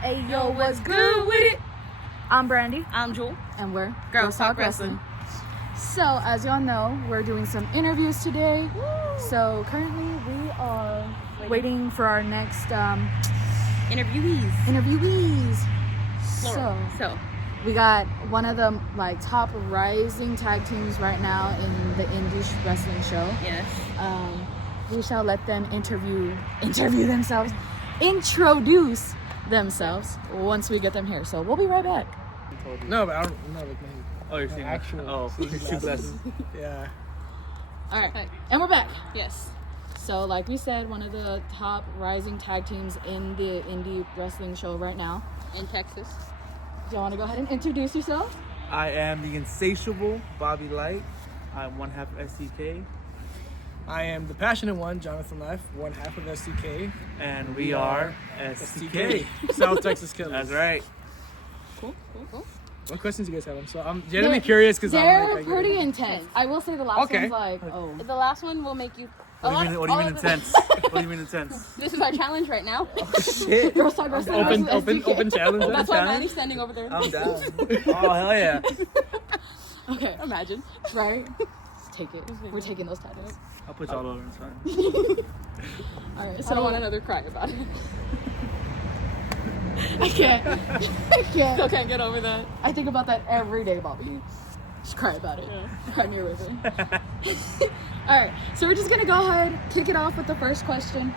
Hey yo, what's good with it? I'm Brandy. I'm Jewel. And we're Girls Talk Wrestling. So, as y'all know, we're doing some interviews today. Woo! So, currently we are waiting for our next interviewees. So, we got one of the top rising tag teams right now in the indie wrestling show. Yes. We shall let them introduce themselves once we get them here. So we'll be right back. No, but I don't know like my you're seeing actual. Oh, two glasses. Yeah. All right, and we're back. Yes. So, like we said, one of the top rising tag teams in the indie wrestling show right now In Texas. Do you want to go ahead and introduce yourself? I am the insatiable Bobby Lite. I'm one half of SCK. I am the passionate one, Johnathan Left, one half of SCK. And we are SCK. South Texas Killas. That's right. Cool. What questions do you guys have? So I'm genuinely curious because they're pretty intense. I will say the last one's The last one will make you... What do you mean intense? What do you mean intense? This is our challenge right now. Shit. Girls Talk Wrestling. Open challenge. That's why Manny's standing over there. I'm down. Oh, hell yeah. Okay. Imagine. Right? Let's take it. We're taking those titles. I'll put y'all over. It's fine. All right. So I don't want another cry about it. I can't. Still can't get over that. I think about that every day, Bobby. Just cry about it. Yeah. Cry me a river. Alright, so we're just gonna go ahead, kick it off with the first question.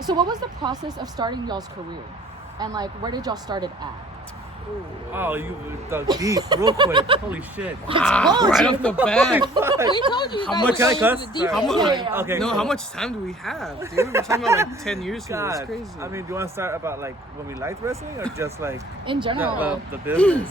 So what was the process of starting y'all's career? And where did y'all start it at? Oh, you dug deep real quick. Holy shit. Right off the bat. We told you. How much can I cuss? How much? Okay. No, cool. how much time do we have, dude? We're talking about 10 years here. It's God. crazy. I mean, do you want to start about when we liked wrestling or just in general? the business?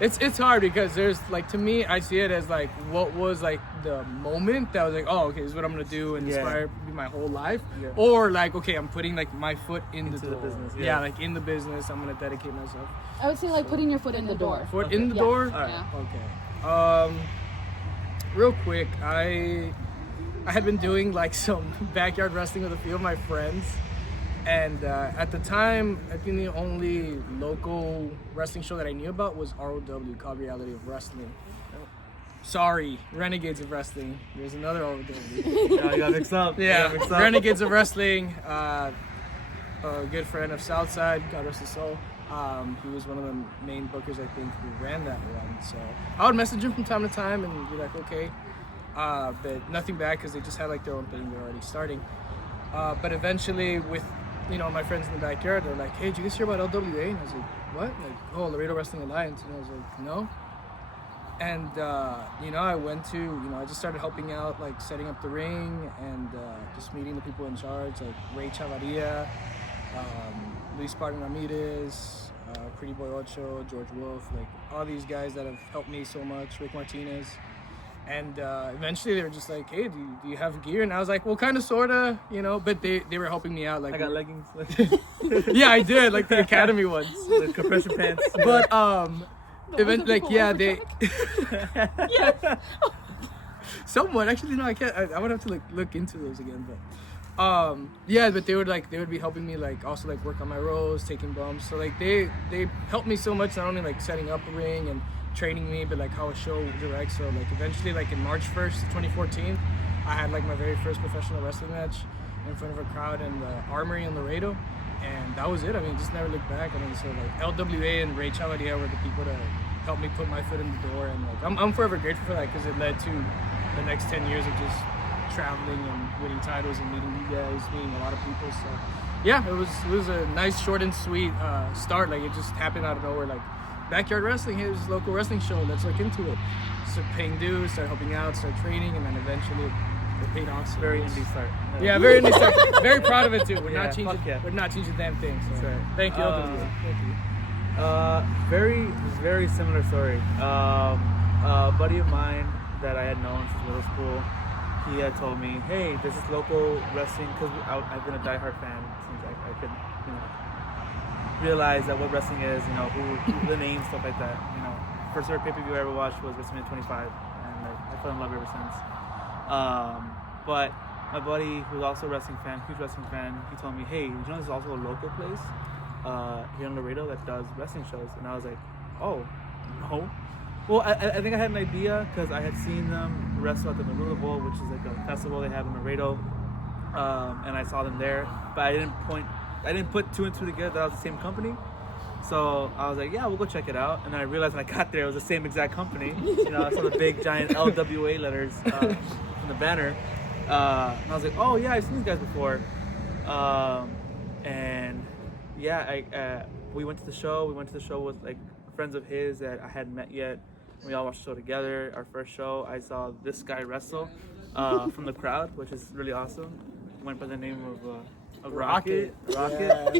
It's hard because there's to me, I see it as what was the moment that was oh, okay, this is what I'm gonna do and inspire me my whole life, or okay, I'm putting my foot into the business. Yeah, in the business, I'm gonna dedicate myself. I would say putting your foot in the door. Foot in the door. All right. Yeah. Okay. Real quick, I had been doing some backyard wrestling with a few of my friends. And at the time, I think the only local wrestling show that I knew about was ROW, called Reality of Wrestling. Sorry, Renegades of Wrestling. There's another ROW. You got mixed up. Yeah, mixed up. Renegades of Wrestling. A good friend of Southside, God rest his soul. He was one of the main bookers, I think, who ran that run. So I would message him from time to time and be like, okay. But nothing back because they just had their own thing. They're already starting. But eventually with my friends in the backyard, they're like, hey, did you guys hear about LWA? And I was like, what? Laredo Wrestling Alliance. And I was like, no. And, I went to, I just started helping out, setting up the ring and just meeting the people in charge, Ray Chavarria, Luis Parton Ramirez, Pretty Boy Ocho, George Wolf, all these guys that have helped me so much, Rick Martinez. And eventually they were just like, hey, do you have gear? And I was like, well, kind of, sort of, but they were helping me out. I got leggings. Yeah, I did, the Academy ones. The compression pants. But, they... Yes. Somewhat. Actually, no, I can't. I would have to, look into those again, but... but they would be helping me also work on my rows, taking bumps. So they helped me so much, not only setting up a ring and training me, but how a show directs. So eventually in March 1st, 2014, I had my very first professional wrestling match in front of a crowd in the Armory in Laredo, and that was it. I mean, just never looked back. I mean, so LWA and Ray Chavarria were the people to help me put my foot in the door, and I'm forever grateful for that because it led to the next 10 years of just traveling and winning titles and meeting you guys, meeting a lot of people. So yeah, it was a nice, short and sweet start. It just happened out of nowhere. Backyard wrestling, here's a local wrestling show, let's look into it. Start paying dues, start helping out, start training, and then eventually it paid off. So very indie start. Yeah, very indie start. Very proud of it too. We're not changing a damn thing. So. That's right. Thank you. Thank you. Very similar story. A buddy of mine that I had known since middle school, he had told me, hey, this is local wrestling, because I've been a diehard fan since I could, realize that what wrestling is, who the names, stuff like that. First ever pay-per-view I ever watched was WrestleMania 25, and I fell in love ever since. But my buddy, who's also a wrestling fan, huge wrestling fan, he told me, hey, there's also a local place here in Laredo that does wrestling shows. And I was like, oh, no. Well, I think I had an idea because I had seen them wrestle at the Naruto Bowl, which is like a festival they have in Laredo. And I saw them there, but I didn't put two and two together that was the same company. So I was like, yeah, we'll go check it out. And then I realized when I got there, it was the same exact company. You know, I saw the big giant LWA letters from the banner. And I was like, oh yeah, I've seen these guys before. And yeah, we went to the show. We went to the show with like friends of his that I hadn't met yet. We all watched the show together. Our first show, I saw this guy wrestle from the crowd, which is really awesome. Went by the name of Rocket. Yeah.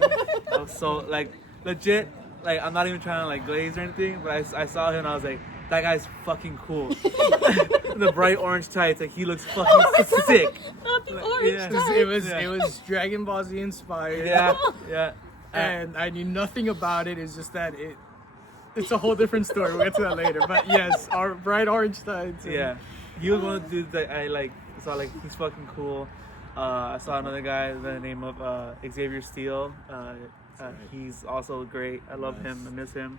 I was so like legit. Like I'm not even trying to like glaze or anything, but I saw him and I was like, that guy's fucking cool. The bright orange tights, like he looks fucking sick. Not the Like, orange yeah. tights. It was Dragon Ball Z inspired. Yeah. And I knew nothing about it. It's just that it's a whole different story. We'll get to that later. But yes, our bright orange tights. Yeah, he was one of the dudes that I like. Saw like he's fucking cool. I saw another guy by the name of Xavier Steele. He's also great. I love him. I miss him.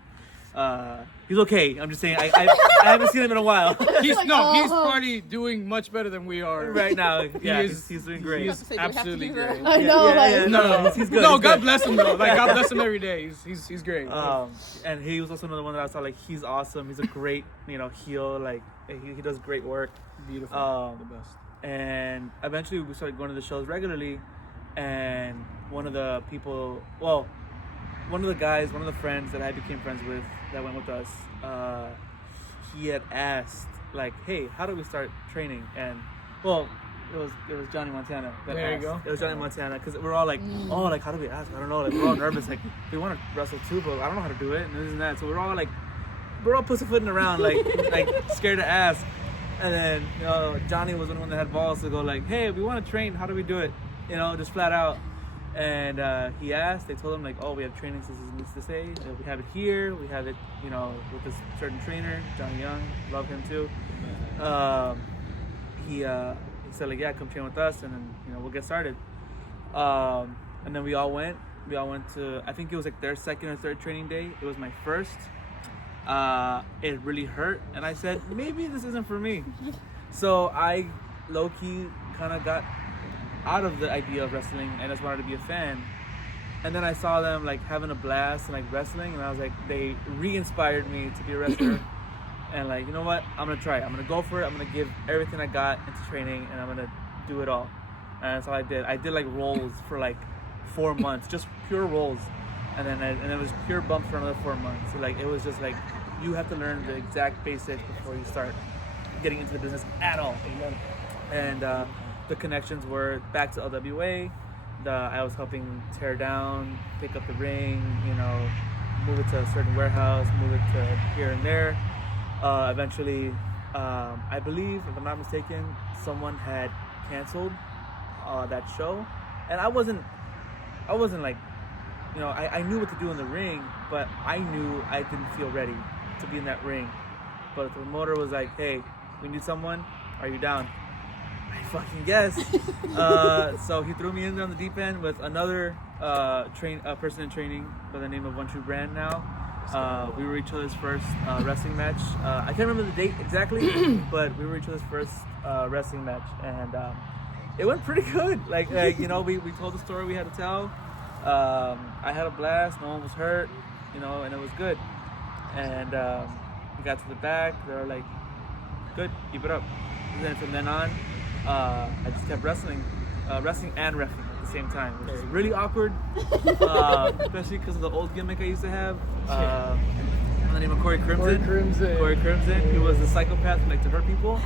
He's okay. I'm just saying. I haven't seen him in a while. He's Like, he's oh. probably doing much better than we are Right now, yeah, is- he's doing great. He is Do we have to absolutely do that? great. I know, like, no, he's good. No, he's God good. bless him though. Like God bless him every day. He's great. And he was also another one that I saw like he's awesome. He's a great heel. Like he does great work. Beautiful. The best. And eventually we started going to the shows regularly. And one of the friends that I became friends with that went with us, he had asked like, hey, how do we start training? And well, it was Johnny Montana that There you asked. go. It was Johnny Montana because we're all like, oh, like how do we ask? I don't know. Like we're all nervous. Like we want to wrestle too, but I don't know how to do it and this and that. So we're all pussyfooting around like scared to ask. And then Johnny was the one that had balls to go like, hey, we want to train. How do we do it? Just flat out. And he asked. They told him like, oh, we have training systems to say. We have it here. We have it, with this certain trainer, Johnny Young. Love him too. He said like, yeah, come train with us, and then we'll get started. And then we all went. We all went to. I think it was like their second or third training day. It was my first. It really hurt, and I said maybe this isn't for me. So I low-key kind of got out of the idea of wrestling and just wanted to be a fan. And then I saw them like having a blast and like wrestling, and I was like, they re-inspired me to be a wrestler. And like, you know what, I'm gonna try it. I'm gonna go for it. I'm gonna give everything I got into training, and I'm gonna do it all. And that's all I did. I did like rolls for like 4 months, just pure rolls. And then it was pure bumps for another 4 months. So like it was just like you have to learn the exact basics before you start getting into the business at all. And the connections were back to LWA. I was helping tear down, pick up the ring, move it to a certain warehouse, move it to here and there. Eventually, I believe, if I'm not mistaken, someone had canceled that show, and I wasn't like. I knew what to do in the ring, but I knew I didn't feel ready to be in that ring. But the promoter was like, hey, we need someone. Are you down? I fucking guess. So he threw me in on the deep end with another person in training by the name of One True Brand now. We were each other's first wrestling match. I can't remember the date exactly, but we were each other's first wrestling match. And it went pretty good. We told the story we had to tell. I had a blast. No one was hurt, and it was good. And we got to the back. They were like, "Good, keep it up." And then from then on, I just kept wrestling and reffing at the same time, which is really awkward, especially because of the old gimmick I used to have. The name of Corey Crimson. He was a psychopath who liked to hurt people.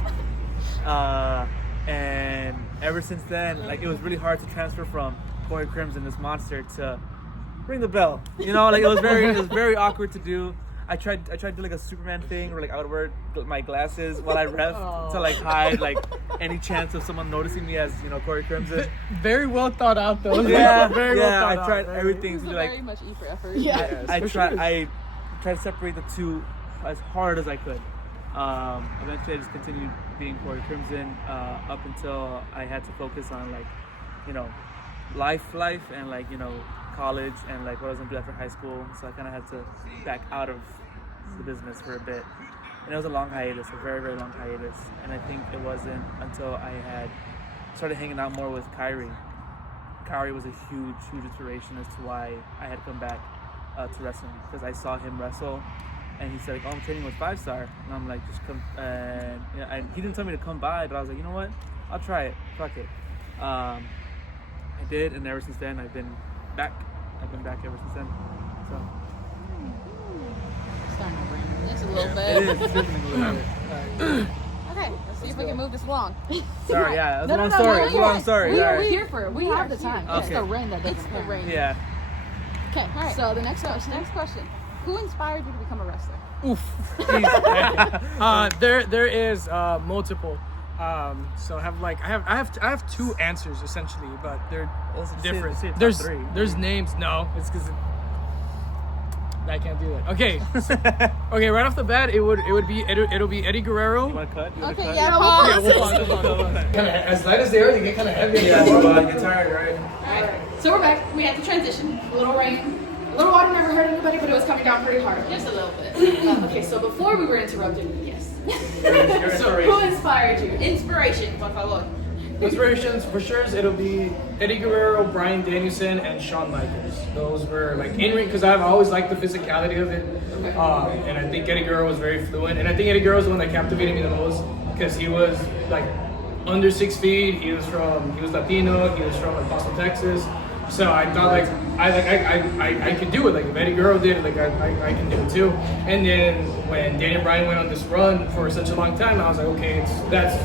And ever since then, it was really hard to transfer from Corey Crimson, this monster, to ring the bell. It was very awkward to do. I tried to do like a Superman thing where I would wear my glasses while I ref to hide any chance of someone noticing me as Corey Crimson. Very well thought out though. Yeah, Very well thought I tried out. everything This to is do very much E for effort. Yeah. I tried to separate the two as hard as I could. Eventually I just continued being Corey Crimson up until I had to focus on life and college and like what I was gonna do after high school. So I kind of had to back out of the business for a bit. And it was a long hiatus, a very, very long hiatus. And I think it wasn't until I had started hanging out more with Kyrie. Kyrie was a huge, huge inspiration as to why I had come back to wrestling, because I saw him wrestle, and he said, like, "Oh, I'm training with 5 Star," and I'm like, "Just come." And he didn't tell me to come by, but I was like, "You know what? I'll try it. Fuck it." I did, and ever since then, I've been back. I've been back ever since then. So. Starting to rain just a little bit. It is. It's definitely a little bit. Okay, let's see if we can move this along. Sorry, yeah, it's a long No, story. no, It's a long story. We're Sorry. here for it. We have the time. It's Okay. the rain that It's doesn't the hurt. rain. Yeah. Okay, all right. So the next question. Next question. Who inspired you to become a wrestler? Oof. There is multiple. So I have 2 answers essentially, but they're different. Say top There's 3. there's names. No, it's because I can't do that. Okay. Okay. Right off the bat, it'll be Eddie Guerrero. You want to cut? You wanna Okay, cut? yeah, Yeah, pause. We'll pause. Kinda, as light as they are, they get kind of heavy. Yeah, you get tired, right? Alright, so we're back. We had to transition. A little rain. A little water never hurt anybody, but it was coming down pretty hard. Just a little bit. Okay, so before we were interrupted, yes. Your So who inspiration. inspired you? Inspiration, por favor. Inspirations for sure. It'll be Eddie Guerrero, Bryan Danielson, and Shawn Michaels. Those were like in ring because I've always liked the physicality of it, and I think Eddie Guerrero was very fluent. And I think Eddie Guerrero was the one that captivated me the most because he was like under 6 feet. He was Latino. He was from like Boston, Texas. So I thought like I could do it. Like if Eddie Guerrero did it, like I can do it too. And then when Daniel Bryan went on this run for such a long time, I was like, okay, that's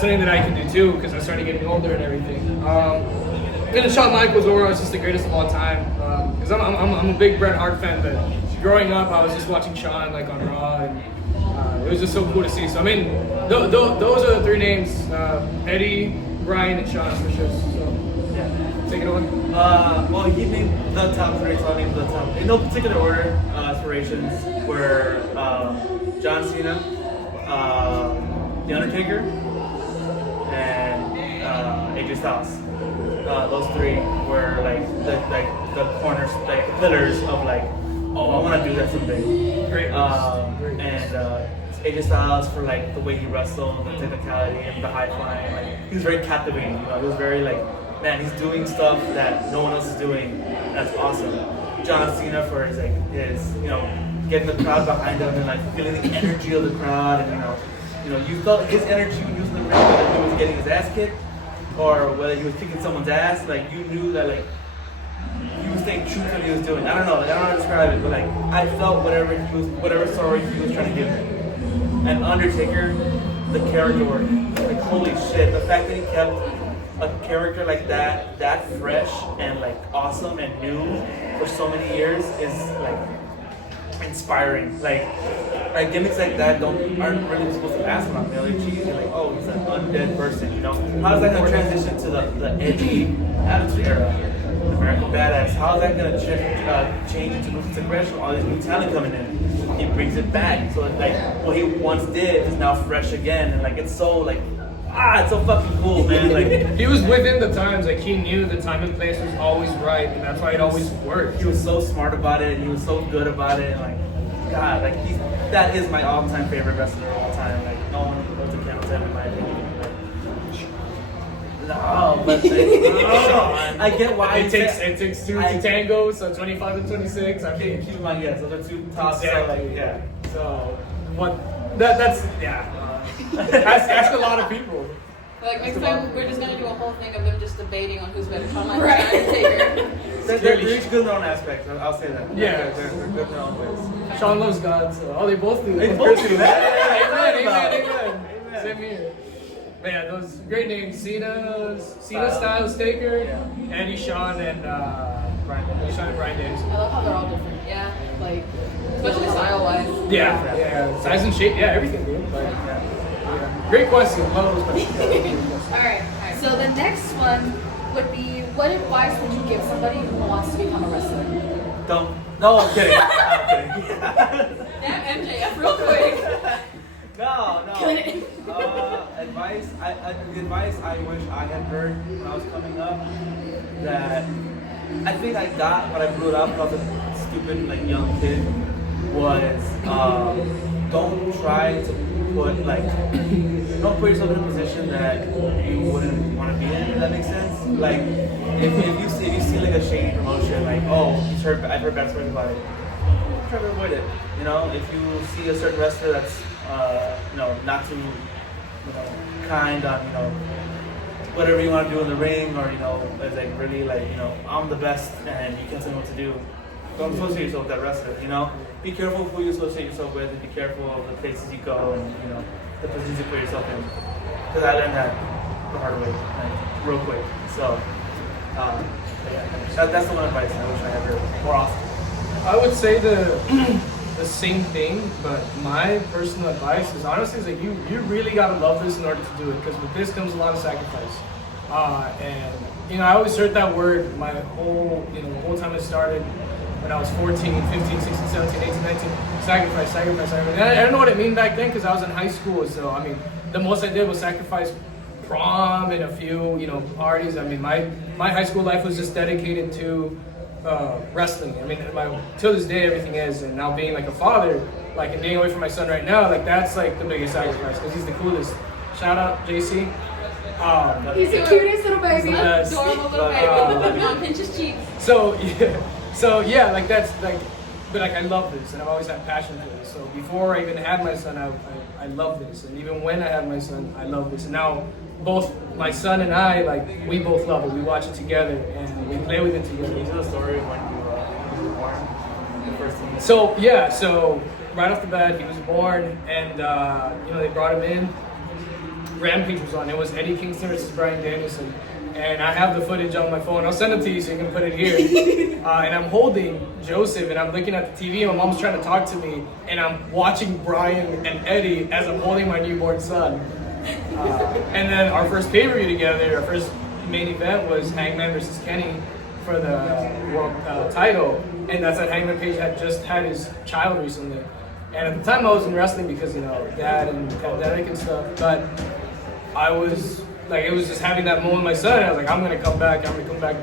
something that I can do too, because I started getting older and everything. And then Shawn Michaels, where I was just the greatest of all time. Because I'm a big Bret Hart fan, but growing up, I was just watching Shawn like on Raw, and it was just so cool to see. So I mean, those are the 3 names: Eddie, Bryan, and Shawn for sure. So Yeah. take it away. Well, he named the top 3, so I'll name the top. In no particular order, inspirations were John Cena, The Undertaker, and AJ Styles. Those 3 were like the corners, like the pillars of like, oh, I want to do that someday. Great. And AJ Styles for like the way he wrestled, the technicality, and the high flying. Like he was very captivating. You know, he was very like, man, he's doing stuff that no one else is doing. That's awesome. John Cena for his getting the crowd behind him and like feeling the energy of the crowd, and you felt his energy when he was in the ring, whether he was getting his ass kicked or whether he was kicking someone's ass. Like you knew that like he was staying true to what he was doing. I don't know how to describe it, but like I felt whatever story he was trying to give me. And Undertaker, the character work, like holy shit, the fact that he kept a character like that fresh and like awesome and new for so many years is like inspiring. Like gimmicks like that aren't really supposed to last long. They're like cheesy, like, oh, he's an undead person, you know? How is that gonna transition to the edgy attitude era? The American Badass. How is that gonna change into Ruthless Aggression? All this new talent coming in. He brings it back. So it's like what he once did is now fresh again, and like it's so it's so fucking cool, man. Like He was within the times. Like he knew the time and place was always right, and that's why it always worked. he was so smart about it, and he was so good about it, and like God, like that is my all-time favorite wrestler of all time. Like no one goes to count him in my opinion. Like, no, but I get why It takes 2 to tango, so 25 and 26. I mean, keep in mind, yes, those are 2 tops. Exactly. So like, yeah. So what? That's yeah. Ask a lot of people. Like next time we're just gonna do a whole thing of them just debating on who's better, Shawn Michaels or Undertaker. They're each good in their own aspects. I'll say that. Yeah. They're good in their own ways. Sean loves God, so they both do. They both do Amen, that. amen. Same here. But yeah, those great names: Cena, Styles, Taker, Eddie, Shawn, and Bryan Danielson. I love how they're all different. Yeah, like especially style-wise. Yeah, size and shape, everything, dude. Like, yeah. Great question. Love those questions. Alright, so the next one would be, what advice would you give somebody who wants to become a wrestler? Don't. No, I'm kidding. I'm kidding. Damn MJF, real quick. No. The advice I wish I had heard when I was coming up, that I think I got what I blew it up when I was a stupid like young kid was don't try to put like don't put yourself in a position that you wouldn't want to be in. If that makes sense. Like if you see like a shady promotion, like oh I've heard bad stories about it. Try to avoid it. You know, if you see a certain wrestler that's not too kind on whatever you want to do in the ring, or is like really like I'm the best and you can't tell me what to do. Don't associate yourself with that wrestler. Be careful who you associate yourself with, and be careful of the places you go and the positions you put yourself in. Because I learned that the hard way, like real quick. So that's the one advice I wish I had heard more often. I would say the same thing, but my personal advice is honestly is like you really gotta love this in order to do it, because with this comes a lot of sacrifice. And I always heard that word my whole the whole time it started when I was 14, 15, 16, 17, 18, 19, sacrifice. And I don't know what it meant back then because I was in high school, so I mean the most I did was sacrifice prom and a few parties. I mean my high school life was just dedicated to wrestling. I mean, till this day, everything is. And now being like a father, like and being away from my son right now, like that's like the biggest sacrifice because he's the coolest. Shout out JC. He's the cutest little baby. Adorable little baby. On pinch his cheeks. So yeah, like that's like, but like I love this, and I've always had passion for this. So before I even had my son, I love this, and even when I had my son, I love this. And now both my son and I, like we both love it. We watch it together and we play with it together. Can you tell the story of when you were born? The first thing. So right off the bat, he was born, and they brought him in. Rampage was on. It was Eddie Kingston versus Bryan Danielson, and I have the footage on my phone. I'll send it to you so you can put it here. And I'm holding Joseph, and I'm looking at the TV. And my mom's trying to talk to me, and I'm watching Bryan and Eddie as I'm holding my newborn son. And then our first pay-per-view together, our first main event was Hangman versus Kenny for the world title, and that's at Hangman Page had just had his child recently. And at the time I was in wrestling because dad and pandemic and stuff, but I was like, it was just having that moment with my son. I was like, I'm gonna come back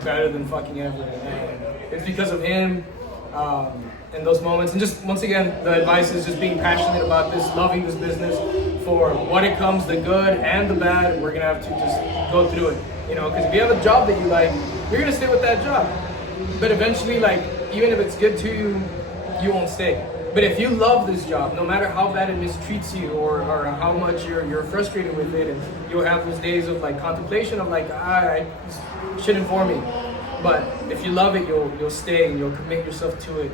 better than fucking ever. And it's because of him and those moments. And just once again, the advice is just being passionate about this, loving this business for what it comes, the good and the bad. We're gonna have to just go through it, because if you have a job that you like, you're gonna stay with that job. But eventually, like, even if it's good to you, you won't stay. But if you love this job, no matter how bad it mistreats you or how much you're frustrated with it, and you'll have those days of like contemplation of like, shouldn't for me. But if you love it, you'll stay and you'll commit yourself to it,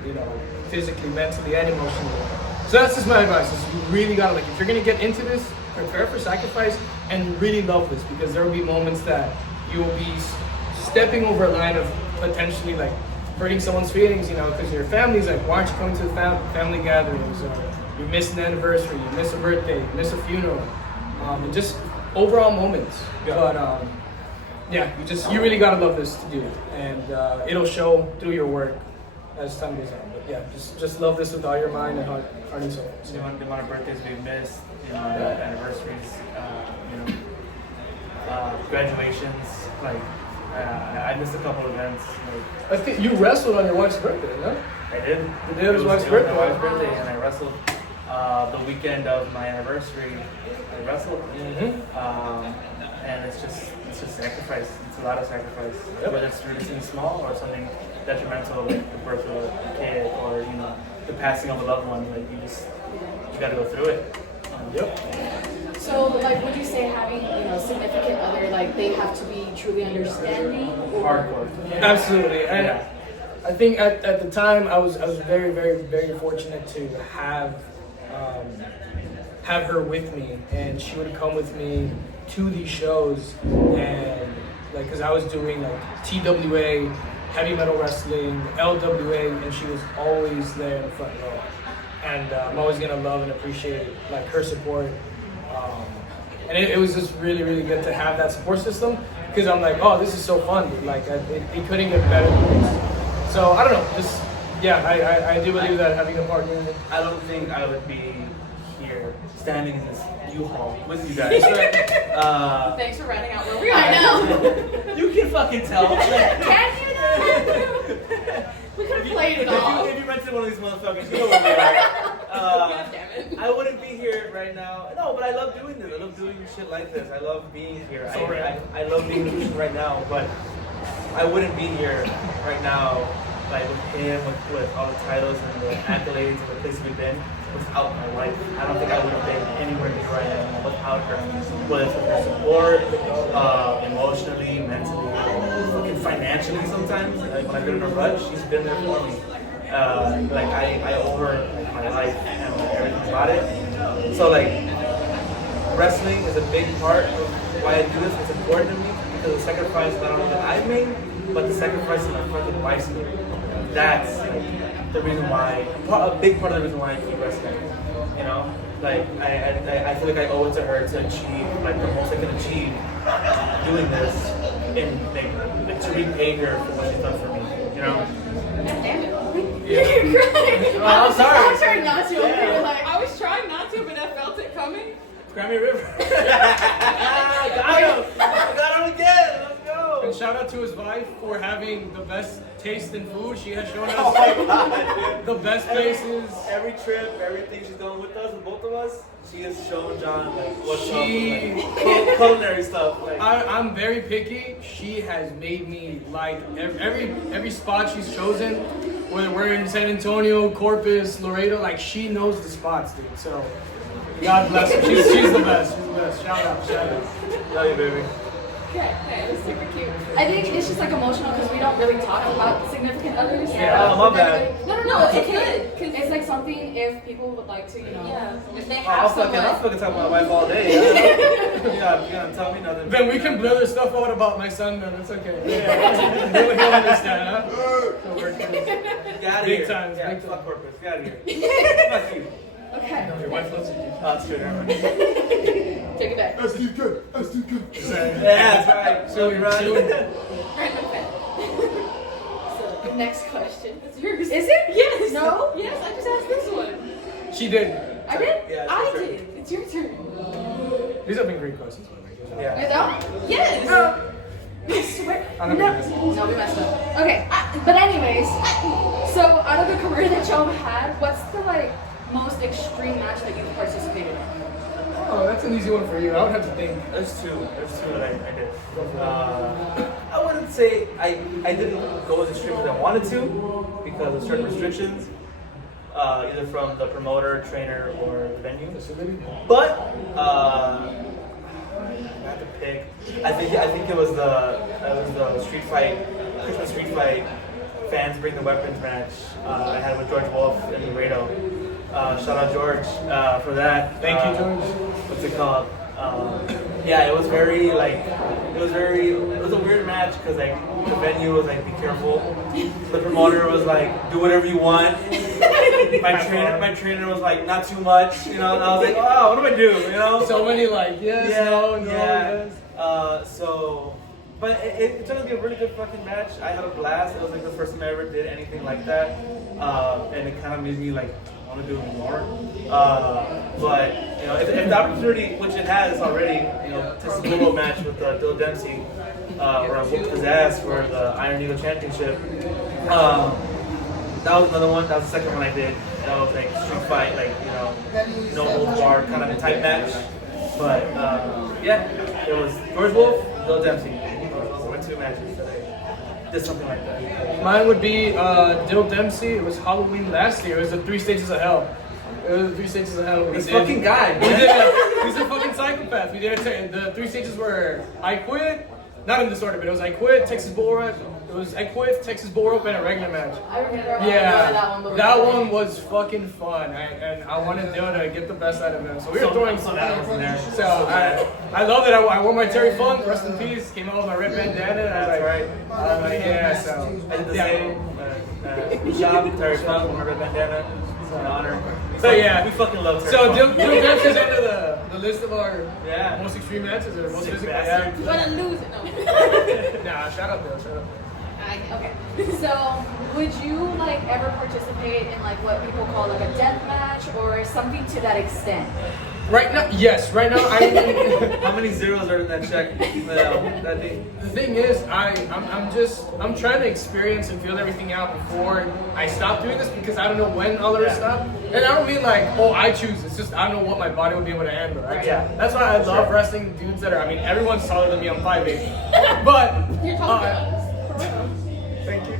physically, mentally, and emotionally. So that's just my advice. Is you really gotta, like, if you're gonna get into this, prepare for sacrifice and really love this, because there will be moments that you will be stepping over a line of potentially like hurting someone's feelings, because your family's like, why aren't you coming to the family gatherings? Or you miss an anniversary, you miss a birthday, you miss a funeral, and just overall moments. Yeah. But you really gotta love this to do it, and it'll show through your work as time goes on. But yeah, just love this with all your mind and heart and soul. So. The amount of birthdays we've missed, the anniversaries, graduations, like. I missed a couple events. I think you wrestled on your wife's birthday, no? I did. The day of his wife's birthday. My wife's birthday, and I wrestled the weekend of my anniversary. I wrestled, and it's just sacrifice. It's a lot of sacrifice, whether it's really something small or something detrimental, like the birth of a kid or the passing of a loved one. Like you got to go through it. So, like, would you say having, significant other, like, they have to be truly understanding? Or? Hardcore. Absolutely. And I think at the time I was very, very, very fortunate to have her with me, and she would come with me to these shows, and like, because I was doing like TWA, heavy metal wrestling, LWA, and she was always there in the front row. And I'm always gonna love and appreciate like her support. And it was just really, really good to have that support system, because I'm like, oh, this is so fun. Like it couldn't get better than this. So I don't know, I do believe that having a partner. I don't think I would be here standing in this U-Haul with you guys. Thanks for writing out where we are. I know. You can fucking tell. Can you We could have played it all. If you mentioned one of these motherfuckers, you know what we are. God damn it. I wouldn't be here right now. No, but I love doing this. I love doing shit like this. I love being here. I love being in the right now, but I wouldn't be here right now, like with him, with all the titles and the accolades and the places we've been, without my wife. I don't think I would have been anywhere near where I am without her. Whether it's with her support, emotionally, mentally, fucking financially sometimes. Like when I've been in a rut, she's been there for me. Like I owe her like, my life and like, everything about it. So like wrestling is a big part of why I do this. It's important to me because the sacrifice not only that I've made, but the sacrifice that my fucking wife's made. That's like the reason why, a big part of the reason why I keep wrestling. You know, like I feel like I owe it to her to achieve like the most I can achieve doing this, and like, to repay her for what she's done for me. You know. God damn it. You're crying. I'm sorry. I was trying not to. Yeah. Like, I was trying not to, but I felt it coming. Grammy River. Got him. Got him again. Let's go. And shout out to his wife for having the best taste in food. She has shown Oh my us God, dude. the best places. Every trip, everything she's done with us, with both of us, she has shown John like what's up She- with like, culinary stuff. Like, I'm very picky. She has made me like every spot she's chosen, whether we're in San Antonio, Corpus, Laredo, like she knows the spots, dude. So God bless her. She's the best. She's the best. Shout out. love you, baby. okay, it was super cute. I think it's just like emotional because we don't really talk about significant others. Yeah, my bad. No, it's It's okay. good, 'cause- It's like something if people would like to, Yeah. If they I'll have fucking someone. talk about my wife all day. You're not gonna tell me nothing. Then we can blur the stuff out about my son. Then it's okay. Yeah. He'll understand, huh? So we're good. Get out of Big here. times, Yeah, big fuck times. Corpus. Get out of here. Fuck you. Okay, Your wife loves it. Oh, that's true. Never mind. take it back. SDK. Yeah, that's right. So Soon, Random fact. So the next question. It's yours. Is it? Yes. No? Yes, I just asked this one. She did. I did? Yeah, it's I your turn. did. It's your turn. These have been great questions. By the way. Yeah. You know? Yes. I swear. I don't know. No, we messed up. Okay, but anyways, so out of the career that y'all had, what's the like most extreme match that you've participated in? Oh, that's an easy one for you. I would have to think. There's two that I did. I wouldn't say I didn't go as extreme as I wanted to because of certain restrictions, either from the promoter, trainer, or the venue. But I have to pick. I think it was the street fight, Christmas street fight, fans bring the weapons match I had with George Wolf in Laredo. Shout out George for that. Thank you, George. What's it called? Yeah, it was very like it was a weird match because like the venue was like be careful. The promoter was like do whatever you want. My trainer was like not too much, you know. And I was like, oh, what do I do? You know. So many like yes, no, yeah. yes. But it turned out to be a really good fucking match. I had a blast. It was like the first time I ever did anything like that, and it kind of made me like want to do it more. But you know, if the opportunity, which it has already, you know, to solo match with Bill Dempsey, where I whooped his ass for the Iron Eagle Championship. That was another one. That was the second one I did. That was like street fight, like you know, no holds barred kind of a type match. But yeah, it was George Wolf, Bill Dempsey. Those were my two matches that I did something like that. Mine would be Dill Dempsey. It was Halloween last year. It was the 3 Stages of Hell. It was the 3 Stages of Hell. We This did- fucking guy, We man. did. He's a fucking psychopath. We did it. The 3 stages were I quit, not in this order, but it was I quit, Texas Bull Rope. It was I quit, Texas Bull Rope, and a regular match. I remember Yeah, that one. that one was fucking fun, and I wanted Dill to get the best out of him. So we were throwing so that was in there. So I love that I wore my Terry Funk, rest in peace. Came out with my red bandana. And I was That's like, right. I was like, yeah. So I did the yeah. same. Shop, Terry Funk, with my red bandana. It's an honor. So yeah, We fucking love Terry So Funk. Dill Dempsey's under the list of our Yeah. most extreme matches or most Sick physical. bastard. You wanna lose it? No. Nah, shout out Dill. Shout out. Okay. So, would you like ever participate in like what people call like a death match or something to that extent? Right now, yes. Right now, How many zeros are in that check? That day? The thing is, I'm trying to experience and feel everything out before I stop doing this because I don't know when I'll ever stop. And I don't mean like, oh, I choose. It's just I don't know what my body will be able to handle. Right? Yeah. That's why I love wrestling dudes that are. I mean, everyone's taller than me. I'm 5'8", but You're talking thank you.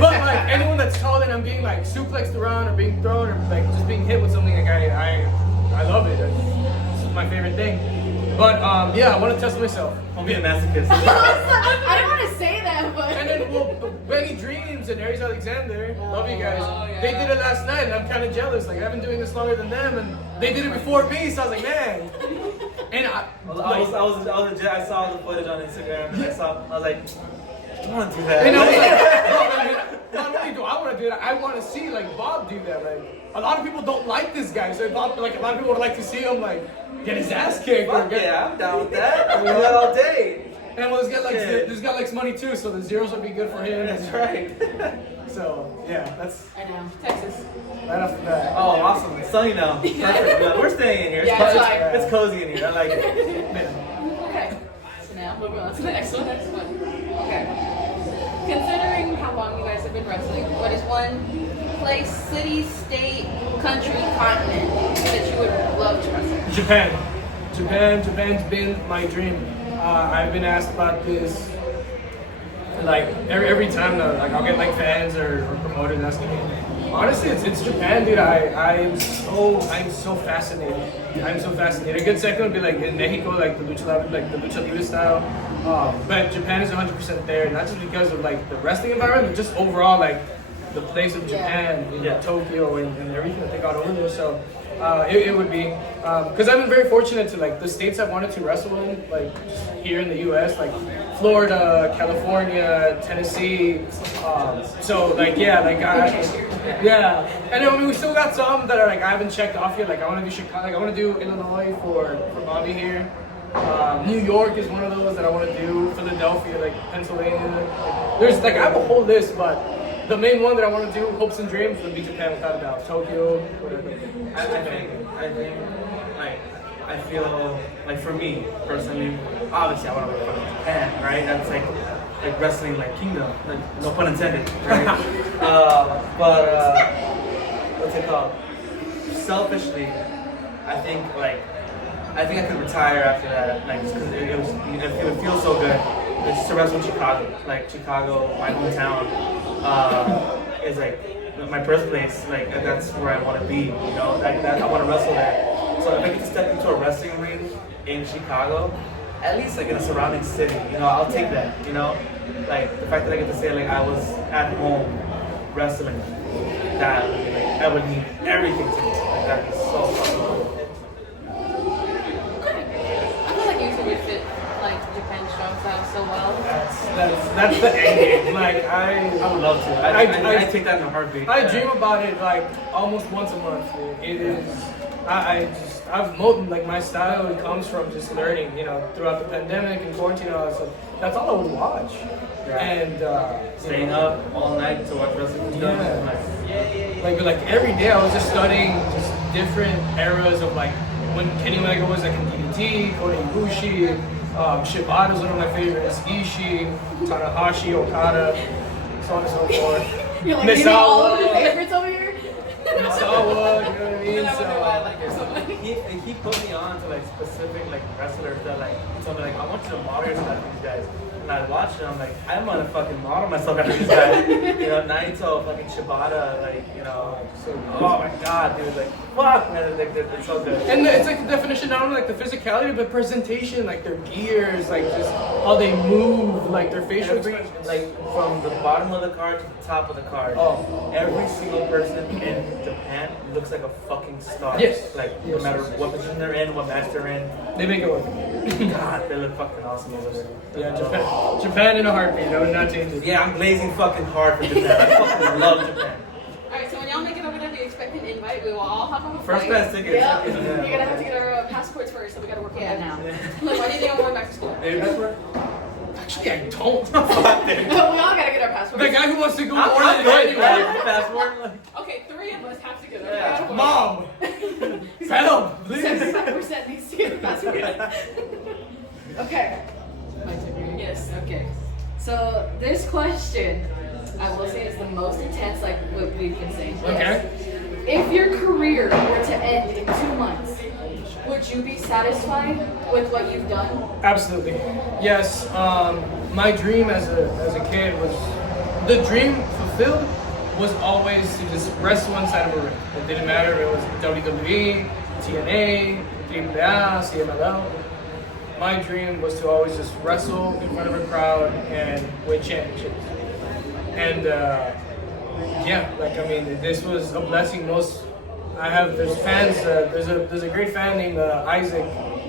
But like anyone that's taller than I'm being like suplexed around or being thrown or like just being hit with something, like I love it. It's my favorite thing. But yeah, I want to test myself. I'll be a masochist. I don't want to say that, but. And then, well, Benny Dreams and Aries Alexander, love you guys. Oh, yeah. They did it last night, and I'm kind of jealous. Like, I've been doing this longer than them, and they did it before me, so I was like, man. And I saw the footage on Instagram, and I was like, I want to do that. And I was like, no, I mean, not only do I want to do that, I want to see like Bob do that. Like, a lot of people don't like this guy, so Bob, like a lot of people would like to see him like get his ass kicked. Or get, Yeah, I'm down with that. I'm doing that all day. And well, this guy likes money too, so the zeros would be good for him. That's right. So yeah, that's I know. Texas. right off the bat. Oh, awesome. It's sunny now. Perfect. Yeah, we're staying in here. It's, Yeah, it's cozy. fine. It's cozy in here. I like it. Okay. So now moving on to the next one. Okay. Considering how long you guys have been wrestling, what is one place, city, state, country, continent that you would love to wrestle? Japan's been my dream. I've been asked about this like every time though. Like I'll get like fans or promoters asking me. Honestly, it's Japan, dude. I'm so fascinated. I'm so fascinated. A good second would be like in Mexico, like the lucha libre style. But Japan is 100% there, not just because of like the wrestling environment, but just overall like the place of Japan, Tokyo, and everything that they got over there. So it would be because I've been very fortunate to like the states I wanted to wrestle in, like just here in the U.S., like Florida, California, Tennessee. So like yeah, and I mean we still got some that are like I haven't checked off yet. Like I want to do Chicago, like I want to do Illinois for Bobby here. New York is one of those that I want to do. Philadelphia, like Pennsylvania. Like, there's like I have a whole list, but the main one that I want to do, hopes and dreams, would be Japan without a doubt. Tokyo, whatever. I think, like, I feel like for me personally, obviously I want to go to Japan, right? That's like wrestling, like kingdom, like no pun intended, right? What's it called? Selfishly, I think I could retire after that, like, because it would feel so good. It's just to wrestle in Chicago, like Chicago, my hometown, is like my birthplace. Like that's where I want to be. You know, like that I want to wrestle there. So if I get to step into a wrestling ring in Chicago, at least like in a surrounding city, you know, I'll take that. You know, like the fact that I get to say like I was at home wrestling, that would be like that would mean everything to me. Like that'd be so fucking cool. I feel like you would fit like Japan show style so well. That's the end game. Like I would love to. I take that in a heartbeat. I dream about it like almost once a month. Dude. It is. Like my style it comes from just learning. You know, throughout the pandemic and quarantine and all that stuff. That's all I would watch. Yeah. And staying up all night to watch wrestling. Like every day I was just studying just different eras of like when Kenny Omega was like in DDT, Kota Ibushi, Shibata's one of my favorites, Ishii, Tanahashi, Okada, so on and so forth. You're like naming all of your favorites over here? Misawa, you know what I mean? Then I wonder why I like her so much. He put me on to like specific like wrestlers that like he told me like I want you to model yourself after these guys. And I watched it, I'm like, I'm gonna fucking model myself after these guys. You know, Naito, fucking Shibata, like, you know, oh my god, dude, like, fuck, man, like, it's so good. And it's like the definition, not only like the physicality, but presentation, like their gears, like just how they move, like their facial expressions. Like from the bottom of the card to the top of the card, every single person in Japan looks like a fucking star. Yes. Like, no matter what position they're in, what match they're in. They make it work. God, they look fucking awesome over there. Yeah, Japan in a heartbeat. I would not change it. Yeah, I'm blazing fucking hard for Japan. I fucking love Japan. Alright, so when y'all make it over there, we expect an invite. We will all hop on a First flight. class tickets. Yeah. You're gonna have to get our passports first, so we gotta work on that now. Yeah. Like, when do you think I'm going back to school? Maybe that's where. Actually, I don't. We all gotta get our passports. The guy who wants to go I'm more than good. anyway. Passport. Like, Okay, 3 of us have to go. Yeah. Mom, help, please. Okay. So this question, I will say, is the most intense, like what we've been saying. Okay. If your career were to end in 2 months, would you be satisfied with what you've done? Absolutely. Yes. My dream as a kid was, the dream fulfilled was always to just wrestle inside of a ring. It didn't matter if it was WWE, TNA, AAA, CMLL. My dream was to always just wrestle in front of a crowd and win championships. And yeah, like I mean, this was a blessing. There's fans. There's a great fan named Isaac.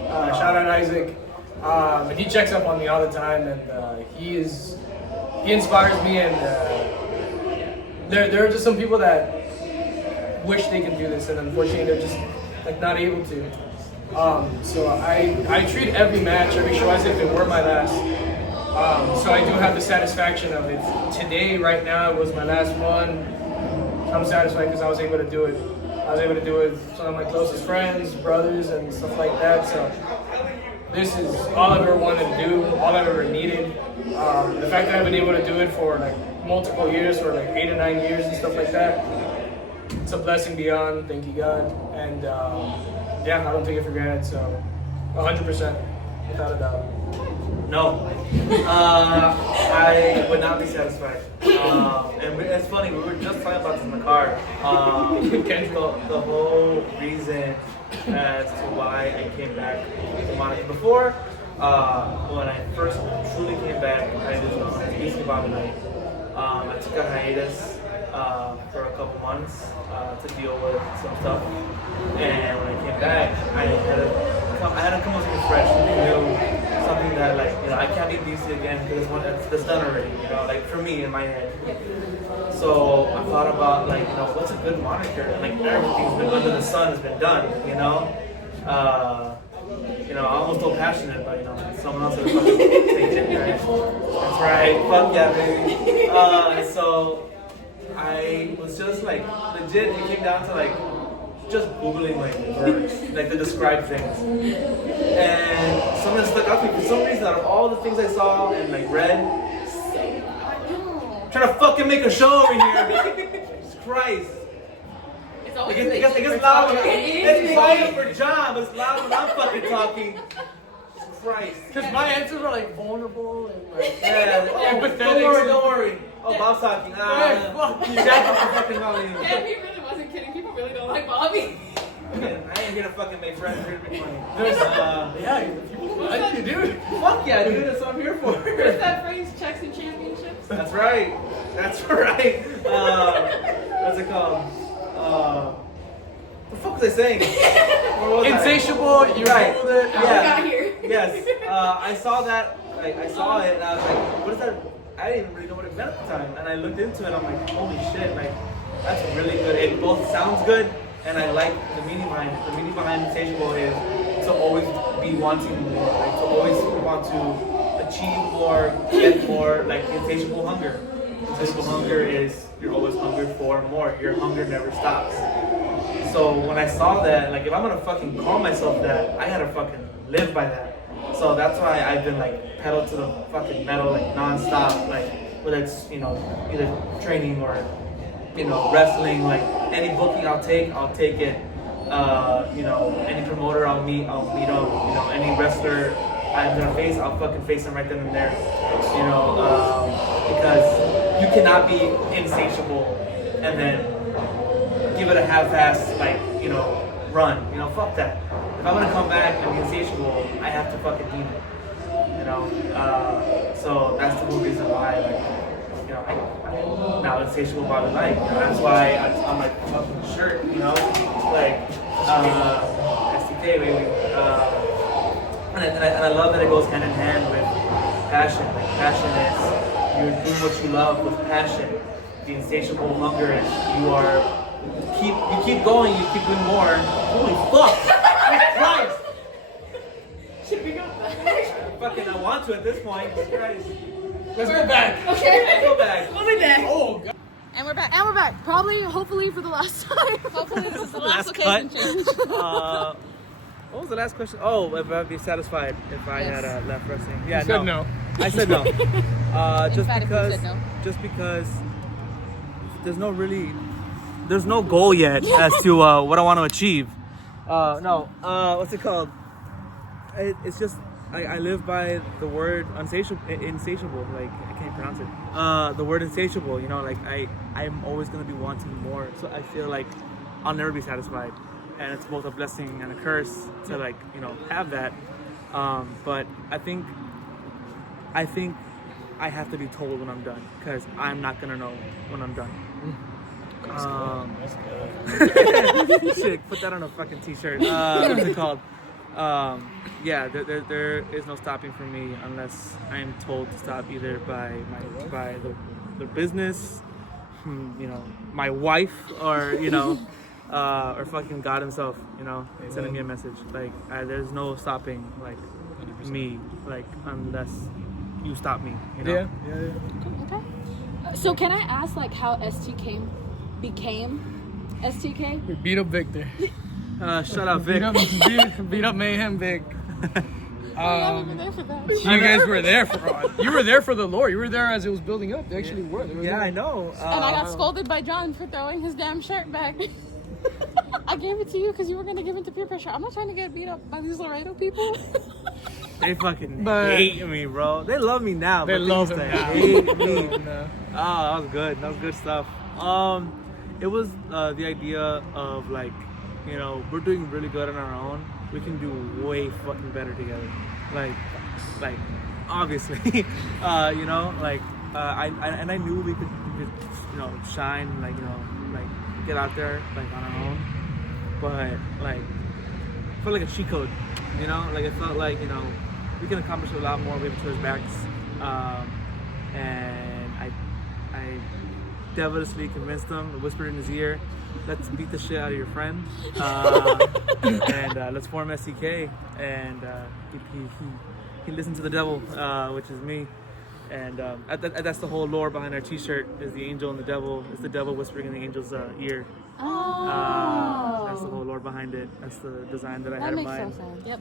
Shout out Isaac. And he checks up on me all the time, and he inspires me. And there are just some people that wish they could do this, and unfortunately, they're just like not able to. So I treat every match, every show as if it were my last. So I do have the satisfaction of it. Today, right now, it was my last one. I'm satisfied because I was able to do it. I was able to do it with some of my closest friends, brothers, and stuff like that. So this is all I've ever wanted to do, all I've ever needed. The fact that I've been able to do it for like multiple years, for like 8 or 9 years and stuff like that, it's a blessing beyond. Thank you, God. And yeah, I don't take it for granted. So 100%, without a doubt. No, I would not be satisfied. And it's funny, we were just talking about this in the car. The whole reason as to why I came back to Monica before, when I first truly came back, I did basically about a night. I took a hiatus for a couple months to deal with some stuff, and when I came back, I had to come up with fresh, something new. Something that, like, you know, I can't be DC again because it's done already, you know, like for me in my head. So I thought about, like, you know, what's a good moniker? And like everything's been under the sun has been done, you know. I almost feel passionate, but you know, someone else would fucking take it, right? That's right. Fuck yeah, baby. So I was just like legit. It came down to like just googling like words, like to describe things, and something stuck out to me for some reason. Out of all the things I saw and like read, I'm trying to fucking make a show over here. Jesus Christ! It's always it gets loud. It's quiet for John, but it's loud when I'm fucking talking. Jesus Christ! Because my answers are like vulnerable and like empathetic. Don't worry. Oh, Bob's talking. Fuck you. Fucking Bobby. Yeah, he really wasn't kidding. People really don't like Bobby. I ain't here to fucking make friends. I'm here to make money. Yeah, people like you, dude. Fuck yeah, dude. That's what I'm here for. Where's that phrase? Checks and championships? That's right. That's right. What's it called? What the fuck was I saying? Insatiable. You're right. Yeah. Got here. Yes. I saw that. I saw it, and I was like, "What is that?" I didn't even really know what it meant at the time, and I looked into it. I'm like, "Holy shit! Like, that's really good. It both sounds good, and I like the meaning behind it. The meaning behind insatiable is to always be wanting more, like to always want to achieve more, get more. Like insatiable hunger. Insatiable hunger is you're always hungry for more. Your hunger never stops. So when I saw that, like, if I'm gonna fucking call myself that, I gotta fucking live by that. So that's why I've been like pedal to the fucking metal, like non-stop, like whether it's, you know, either training or, you know, wrestling, like any booking I'll take it. You know, any promoter I'll meet them. You know, any wrestler I'm gonna face, I'll fucking face them right then and there. You know, because you cannot be insatiable and then give it a half-ass, like, you know, run. You know, fuck that. If I'm gonna come back and be insatiable, I have to fucking mean it. You know, so that's the whole reason why, like, you know, I'm now insatiable about the night. You know, that's why I'm like fucking shirt. You know, like STK baby. And I love that it goes hand in hand with passion. Like passion is you're doing what you love with passion. The insatiable hunger is you keep going, you keep doing more. Holy fuck! Christ! Should we go back? Fucking, I want to at this point. Christ. Let's go back. Okay. Let's go back. We'll be back. Oh, God. And we're back. And we're back. Probably, hopefully, for the last time. Hopefully this is the last Last cut. location change. What was the last question? Oh, if I'd be satisfied if I Yes. had left wrestling. Yeah, You said no. I said no. Just Emphatically because, said no. just because there's no goal yet as to what I want to achieve. What's it called? It's just I live by the word insatiable. Like I can't pronounce it. The word insatiable. You know, like I'm always gonna be wanting more. So I feel like I'll never be satisfied, and it's both a blessing and a curse to like have that. But I think I have to be told when I'm done because I'm not gonna know when I'm done. Shit, put that on a fucking t-shirt. What's it called? Yeah, there is no stopping for me unless I am told to stop either by the business, my wife, or or fucking God himself, sending me a message. Like there's no stopping like 100%. Me, like unless you stop me. Yeah. Okay. So can I ask like how STK became STK? We beat up Victor. Shut up, Vic. Beat up Mayhem Vic. I'm not even there for that. You guys were there for you were there for the lore. You were there as it was building up. They actually were. They were Yeah, there. I know. And I got scolded by John for throwing his damn shirt back. I gave it to you because you were going to give it to peer pressure. I'm not trying to get beat up by these Laredo people. They fucking But- hate me, bro. They love me now. They but love used him to now. hate me. No. Oh, that was good. That was good stuff. It was the idea of like, we're doing really good on our own. We can do way fucking better together. Like obviously, I knew we could shine, like get out there like on our own. But like, I felt like a cheat code, like it felt like we can accomplish a lot more with each other's backs. And I devilishly convinced him, whispered in his ear, let's beat the shit out of your friend, and let's form SCK. And he listened to the devil, which is me. And that's the whole lore behind our t-shirt, is the angel and the devil. It's the devil whispering in the angel's ear. That's the whole lore behind it. That's the design that I had in mind. That makes so sense. Yep.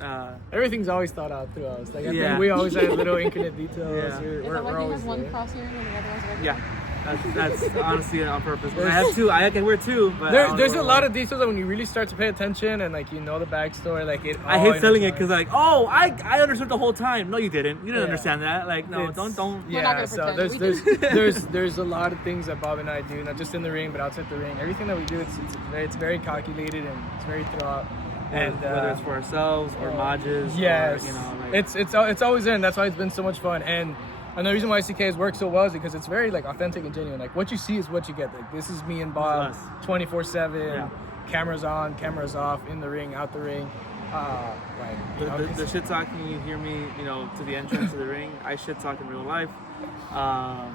Yeah. Everything's always thought out through us. Like I Yeah. think we always have little infinite details. Yeah. Is that why you have one crosshair and the other one's regular? Yeah. That's honestly on purpose. But I have two. I can wear two. But There's a lot of details that when you really start to pay attention and like the backstory, like it. I hate selling it because I understood the whole time. No, you didn't. You didn't understand that. Like no, It's- don't. We're not Yeah, gonna so pretend. there's a lot of things that Bob and I do, not just in the ring but outside the ring. Everything that we do, it's very calculated and it's very thought. And whether it's for ourselves or Majes, yes, or, it's always in. That's why it's been so much fun. And the reason why SCK has worked so well is because it's very like authentic and genuine. Like what you see is what you get. Like this is me and Bob, 24/7. Yeah. Cameras on, cameras off, in the ring, out the ring. the shit talking you hear me, to the entrance of the ring. I shit talk in real life.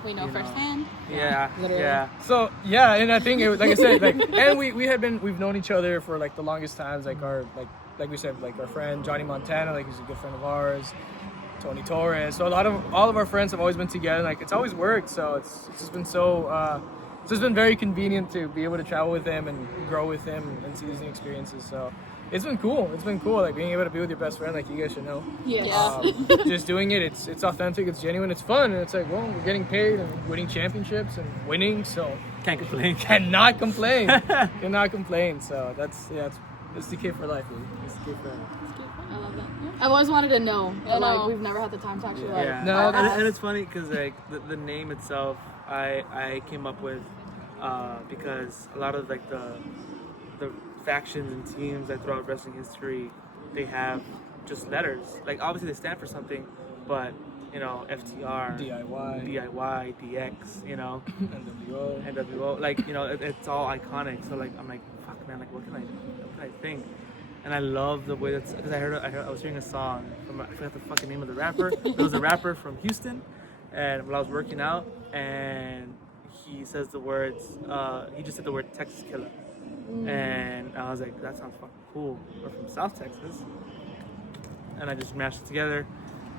We know firsthand. Yeah, Literally. yeah. So yeah, and I think it was, like I said, like, and we've known each other for like the longest times. Like like we said, like our friend Johnny Montana, like he's a good friend of ours. Tony Torres. So all of our friends have always been together. Like it's always worked. So it's just been so. It's just been very convenient to be able to travel with him and grow with him and see these new experiences. So it's been cool. It's been cool, like being able to be with your best friend, like you guys should know. Yeah. Just doing it. It's authentic. It's genuine. It's fun. And it's like, well, we're getting paid and winning championships and winning. So Can't complain. cannot complain. Cannot complain. So it's the kid for life, baby. It's the kid for life. I love that. I've always wanted to know, but know. like we've never had the time to actually Yeah. like. No, and it's funny because like the name itself, I came up with because a lot of like the factions and teams that throughout wrestling history, they have just letters. Like obviously they stand for something, but FTR, DIY, DX, NWO, like it's all iconic. So like I'm like, fuck man, like what can I think? And I love the way that's because I was hearing a song from I forgot the fucking name of the rapper. It was a rapper from Houston, and when I was working out, and he says the words, he just said the word Texas Killer, and I was like, that sounds fucking cool. We're from South Texas, and I just mashed it together,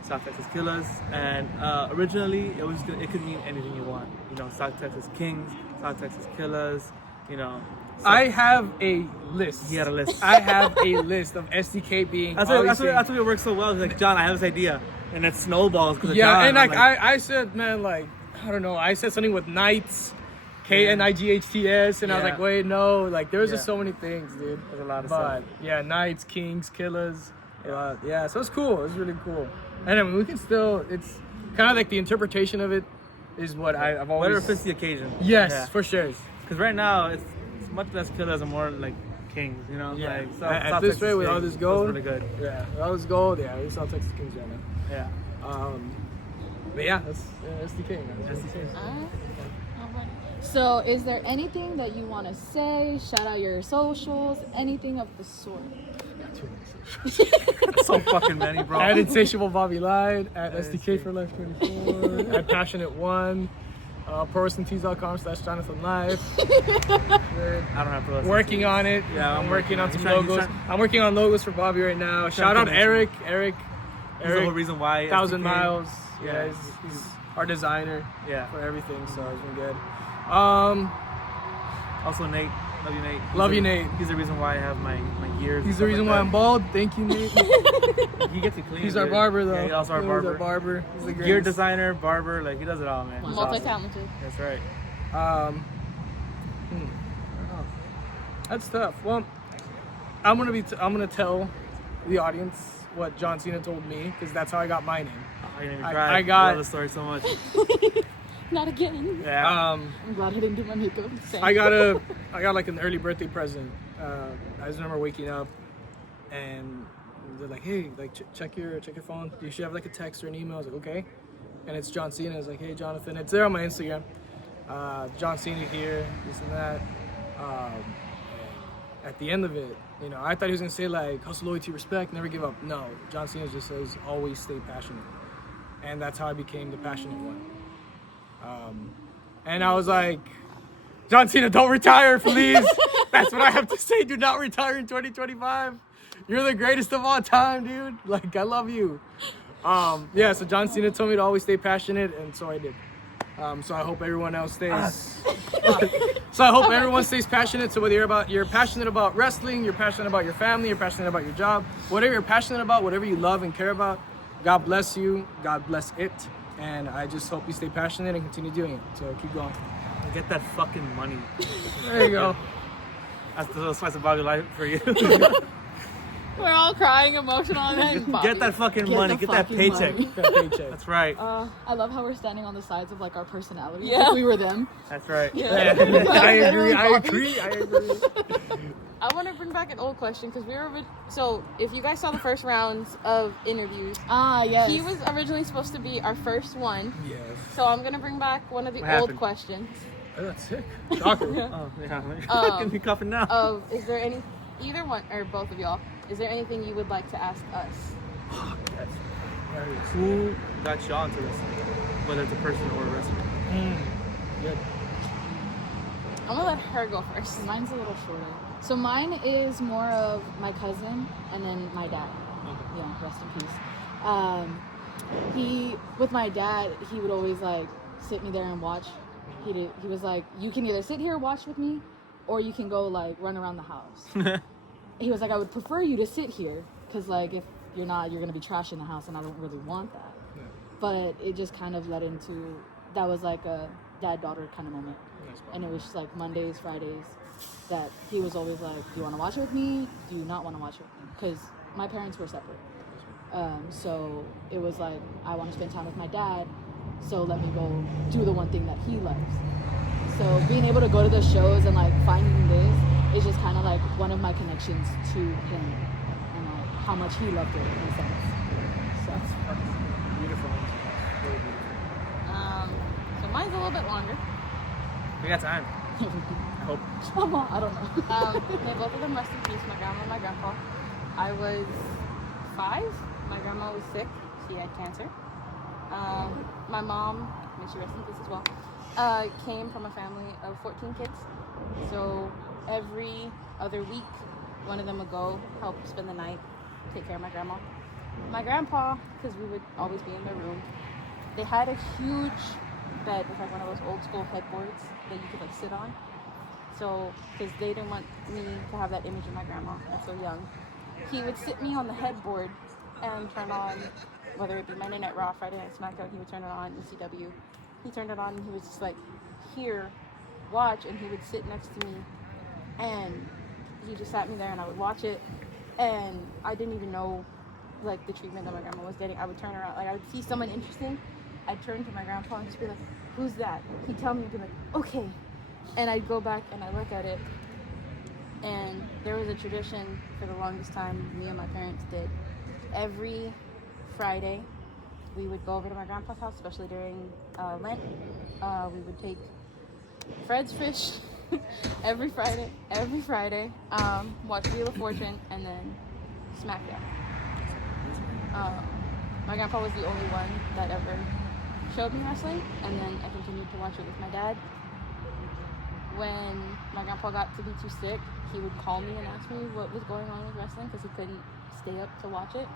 South Texas Killas, and originally it could mean anything you want. South Texas Kings, South Texas Killas, you know. So I have a list. he had a list. I have a list of SDK being. That's why it works so well. He's like, John, I have this idea, and it snowballs because Yeah, John. and I'm like I said, man, like I don't know. I said something with Knights, KNIGHTS, and I was Yeah. like, wait, no. Like there was just Yeah. so many things, dude. There's a lot of But stuff. yeah, Knights, Kings, Killas. Yeah, so it's cool. It's really cool. And I mean, we can still. It's kind of like the interpretation of it is what I've always. Whatever fits the occasion. Yes, for sure. Because right now it's much less killers and more like kings, you know. Yeah. Like, At this rate, with all this gold, really good. Yeah, with all this gold, yeah, we South Texas Kings right now. Yeah. But yeah, that's SDK. Man. That's the case. Alright. So, is there anything that you want to say? Shout out your socials, anything of the sort. So fucking many, bro. At Insatiable Bobby Lite, at That is SDK sick. for Life 24, at Passionate One, ProWrestlingTees.com/Johnathan Live. I don't have to. Working on it. Yeah, I'm working on some he's trying- logos. I'm working on logos for Bobby right now. Shout out to connect Eric. He's the whole reason why. 1,000 SDK miles. Yeah, Yeah. he's our designer Yeah. for everything, so it's been good. Also, Nate. Love you, Nate. Love you, Nate. He's the reason why I have my gears. He's the reason why I'm bald. Thank you, Nate. He gets it clean. He's our dude. barber, though. Yeah, he's also our He's barber. our barber. He's the Gear greatest. designer, barber, like he does it all, man. He's awesome. Multi-talented. That's right. That's tough. Well, I'm gonna tell the audience what John Cena told me because that's how I got my name. Oh, you made me I cry. got- love the story so much. Not again. Yeah. I'm glad I didn't do my makeup. Same. I got like an early birthday present. I just remember waking up and they're like, "Hey, like check your phone. You should have like a text or an email." I was like, "Okay," and it's John Cena. It's like, "Hey, Johnathan." It's there on my Instagram. John Cena here, this and that. And at the end of it, you know, I thought he was gonna say like hustle, loyalty, respect, never give up. No, John Cena just says always stay passionate, and that's how I became the passionate one. And I was like, John Cena, don't retire, please. That's what I have to say. Do not retire in 2025. You're the greatest of all time, dude. Like, I love you. Yeah, so John Cena told me to always stay passionate, and so I did. So I hope everyone else stays. So I hope everyone stays passionate. So whether you're passionate about wrestling, you're passionate about your family, you're passionate about your job, whatever you're passionate about, whatever you love and care about, God bless you. God bless it. And I just hope you stay passionate and continue doing it. So keep going. Get that fucking money. There you go. That's the little slice of Bobby life for you. We're all crying, emotional, and then Get that fucking Get money. the Get that fucking paycheck. money. That paycheck. That's right. I love how we're standing on the sides of like our personalities. Yeah. If we were them. That's right. Yeah, I agree. I agree. I want to bring back an old question because so if you guys saw the first rounds of interviews, Yes. he was originally supposed to be our first one. Yes. So I'm gonna bring back one of the What old happened? questions. Oh, that's sick. Shocker. Oh, yeah. Can be coughing now. Is there either one or both of y'all? Is there anything you would like to ask us? Who got you onto this? Whether it's a person or a wrestler. Good. I'm gonna let her go first. Mine's a little shorter. So mine is more of my cousin and then my dad. Yeah, rest in peace. With my dad, he would always like sit me there and watch. He was like, you can either sit here, watch with me, or you can go like run around the house. He was like, I would prefer you to sit here, because like if you're not, you're gonna be trashing the house, and I don't really want that. Yeah. But it just kind of led into, that was like a dad-daughter kind of moment. And it was just like Mondays, Fridays, that he was always like, do you want to watch it with me? Do you not want to watch it with me? Because my parents were separate. So it was like, I want to spend time with my dad, so let me go do the one thing that he loves. So being able to go to the shows and like finding this is just kind of like one of my connections to him and like how much he loved it in a sense. So Beautiful. Very beautiful. So mine's a little bit longer. We got time. I hope. I don't know. May both of them rest in peace, my grandma and my grandpa. I was 5. My grandma was sick. She had cancer. My mom, may she rest in peace as well, came from a family of 14 kids. So every other week, one of them would go help spend the night, take care of my grandma. My grandpa, because we would always be in their room, they had a huge bed with like one of those old school headboards that you could like sit on. So, because they didn't want me to have that image of my grandma. I'm so young. He would sit me on the headboard and turn on, whether it be Monday Night Raw, Friday Night SmackDown, he would turn it on, ECW. He turned it on and he was just like, here, watch, and he would sit next to me and he just sat me there and I would watch it, and I didn't even know like the treatment that my grandma was getting. I would turn around, like I would see someone interesting, I'd turn to my grandpa and just be like, who's that? He'd tell me, I'd be like, okay. And I'd go back and I look at it, and there was a tradition for the longest time me and my parents did. Every Friday, we would go over to my grandpa's house, especially during Lent. We would take Fred's Fish every Friday, watch Wheel of Fortune, and then SmackDown. My grandpa was the only one that ever showed me wrestling, and then I continued to watch it with my dad. When my grandpa got to be too sick, he would call me and ask me what was going on with wrestling because he couldn't stay up to watch it.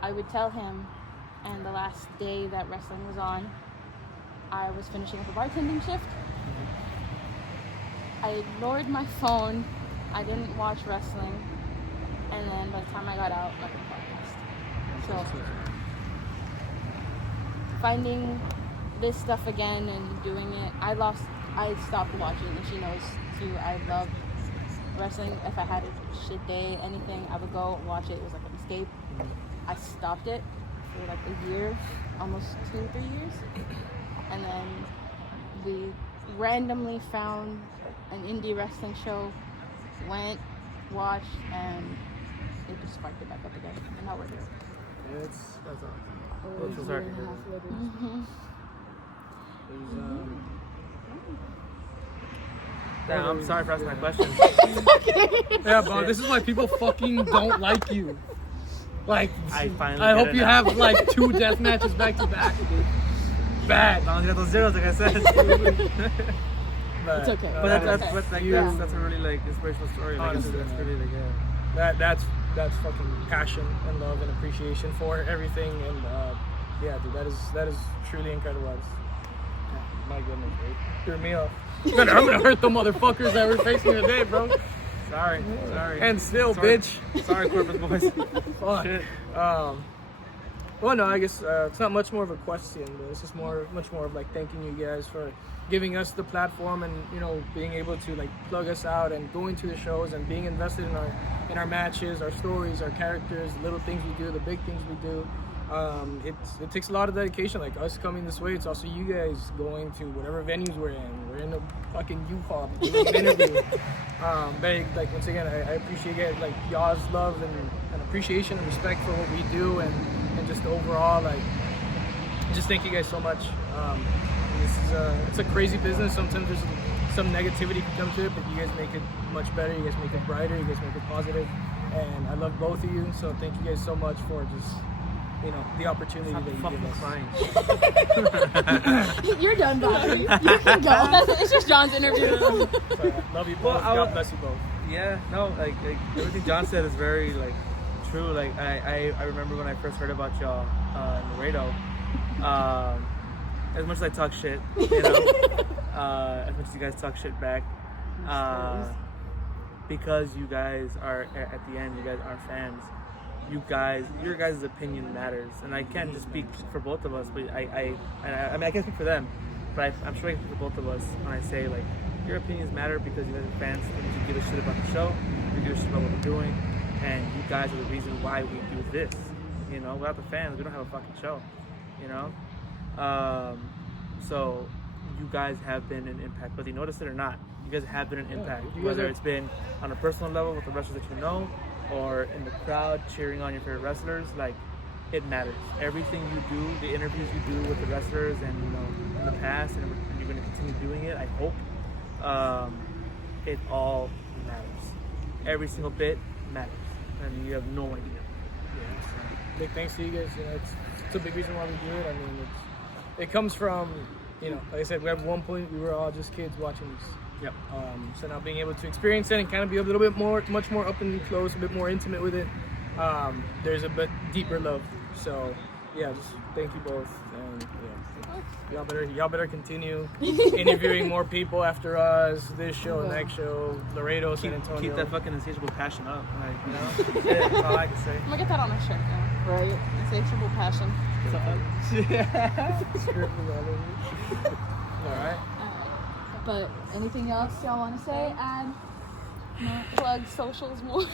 I would tell him, and the last day that wrestling was on, I was finishing up a bartending shift. I ignored my phone, I didn't watch wrestling, and then by the time I got out, I could podcast. So, finding this stuff again and doing it, I stopped watching, and she knows too. I love wrestling. If I had a shit day, anything, I would go watch it. It was like an escape. I stopped it for like a year, almost 2 or 3 years, and then we randomly found an indie wrestling show, went, watched, and it just sparked it back up again, and now we're here. Yeah, that's awesome. I'm so sorry. Damn, I'm sorry for asking that question. Yeah, bro, this is why people fucking don't like you. Like, I hope you have like 2 death matches back to back, dude. Bad. I don't get those zeros, like I said. It's okay. But that's Yeah. that's a really like inspirational story. Like, Honestly, that's man. really like yeah. That's fucking passion and love and appreciation for everything, and yeah, dude, that is truly incredible. My goodness, dude, threw me off. I'm gonna hurt the motherfuckers that were facing today, bro. Sorry. And still, Sorry. bitch. Sorry, corporate boys. Fuck. Shit. Well, no, I guess it's not much more of a question, but it's just much more of like thanking you guys for giving us the platform and, you know, being able to like plug us out and going to the shows and being invested in our matches, our stories, our characters, the little things we do, the big things we do. It takes a lot of dedication. Like us coming this way, it's also you guys going to whatever venues we're in. We're in a fucking U-Haul doing an interview. But like once again, I appreciate like y'all's love and appreciation and respect for what we do and just overall like just thank you guys so much. This is it's a crazy business. Sometimes there's some negativity can come to it, but you guys make it much better. You guys make it brighter. You guys make it positive. And I love both of you. So thank you guys so much for just, you know, the opportunity that you give us. Crying. You're done, Bobby. You can go. It's just John's interview. So, love you both. Well, God bless you both. Yeah, no, like everything John said is very like true. Like I remember when I first heard about y'all in Laredo. As much as I talk shit, you know, as much as you guys talk shit back, because you guys are at the end, you guys are fans. Your guys' opinion matters, and I can't just speak for both of us, but I mean I can't speak for them, but I'm sure I can speak for both of us when I say like your opinions matter because you guys are fans and you give a shit about the show, you give a shit about what we're doing, and you guys are the reason why we do this. You know, without the fans, we don't have a fucking show. You know, so you guys have been an impact, whether you notice it or not. You guys have been an impact, whether it's been on a personal level with the wrestlers that you know, or in the crowd cheering on your favorite wrestlers. Like, it matters. Everything you do, the interviews you do with the wrestlers, and you know, in the past, and you're going to continue doing it, I hope. It all matters. Every single bit matters, and you have no idea. Yeah, so big thanks to you guys. You know, it's a big reason why we do it. I mean, it comes from, you know, like I said, at one point we were all just kids watching this. Yep. So now being able to experience it and kind of be a little bit much more up and close, a bit more intimate with it, there's a bit deeper love. So yeah, just thank you both, and y'all better continue interviewing more people after us. This show and next show, Laredo, San Antonio. Keep that fucking insatiable passion up. Like, you know, yeah, that's all I can say. I'm gonna get that on a shirt now. Right. Insatiable passion. All right. But anything else y'all want to say? And Plug socials more.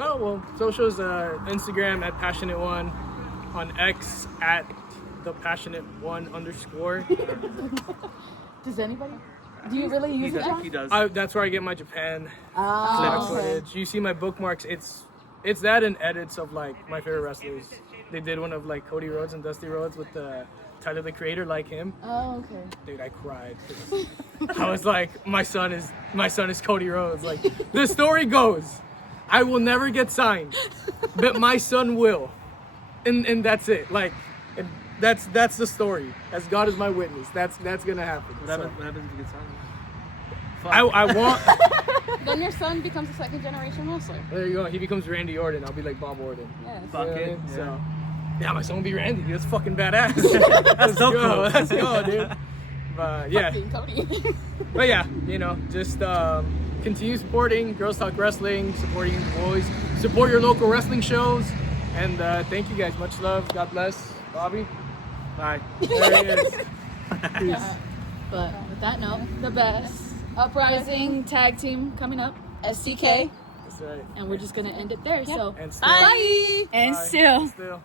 Oh well, socials, Instagram at passionate1, on X at thepassionate1_. does anybody? Do you really use it? He does. That's where I get my Japan Oh, footage. You see my bookmarks. It's that and edits of like my favorite wrestlers. They did one of like Cody Rhodes and Dusty Rhodes with Tyler the Creator, like him. Oh, okay. Dude, I cried. I was like, my son is Cody Rhodes. Like, the story goes, I will never get signed, but my son will, and that's it. Like, and that's the story. As God is my witness, that's gonna happen. What happens if you get signed? I want. Then your son becomes a second generation wrestler. There you go. He becomes Randy Orton. I'll be like Bob Orton. Yes. Fuck You know what I it. mean? Yeah. So, yeah, my son will be Randy. That's fucking badass. That's so Go, cool. let's go, dude. But yeah. Fucking Cody. But yeah, you know, just continue supporting Girls Talk Wrestling, supporting the boys, support your local wrestling shows, and thank you guys. Much love. God bless. Bobby. Bye. There he is. Peace. But with that note, the best Uprising tag team coming up, STK, That's right. and we're just gonna end it there. So And still. bye. And Bye. still. Still.